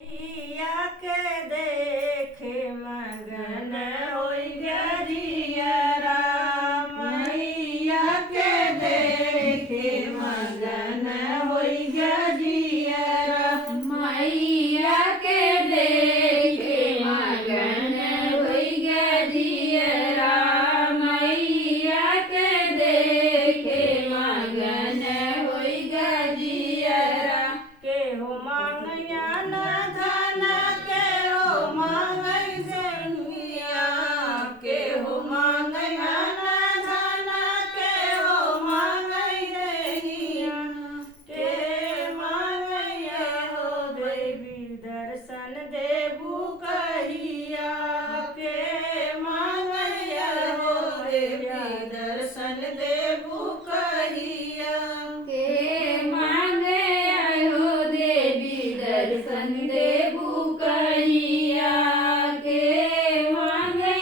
मैया के देखे मगन होई गरियरा, मैया के देखे मगन होई गरियरा, मैया के देखे मगन होई गरियरा, मैया के देखे मगन होई गरियरा। केहू मांगया न धन, केहू मांगै जनिया, केहू मांगया न धन, केहू मांगै जनिया, के मांगया हो देवी दर्शन देबू कहिया, के मांगया हो देवी दर्शन देबू कहिया। के मांगे आयो देवी दर्शन देबू कहिया, के मांगे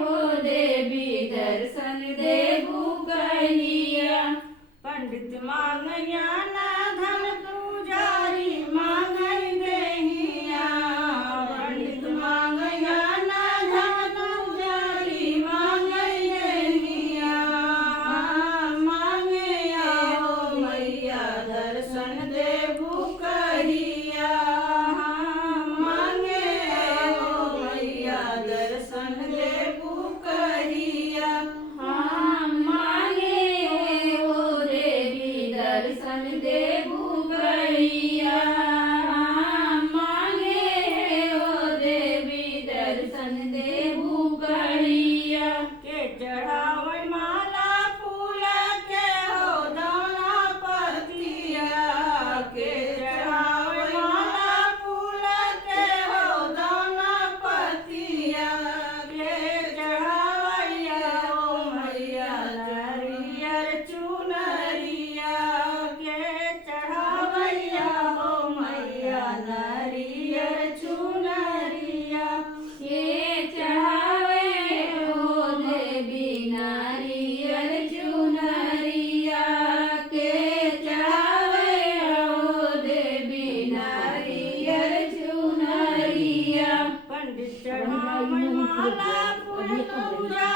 हो देवी दर्शन देबू कहिया। पंडित मांगया न धन, पुजारी मांगै देहिया, पंडित मांगया न धन, पुजारी मांगै देहिया, मांगया हो मैया दर्शन देबू कहिया, मांगया हो मैया दर्शन देबू कहिया। हाँ मांगे हो देवी दर्शन देबू कहिया, हाँ मांगे हो देवी दर्शन देबू कहिया। के चढ़ावै माला फूल, के हो दाना पतिया, के चढ़ावै माला फूल, के हो दाना पतिया, के चढ़ावैया हो मैया नारियर चुनरिया, के चढ़ावैया हो मैया नारियर चुनरिया। के चढ़ावे हो देवी नारियल चुनरिया, के चढ़ावे हो देवी नारियल चुनरिया। पंडित चढ़ावै माला फूल, पूजा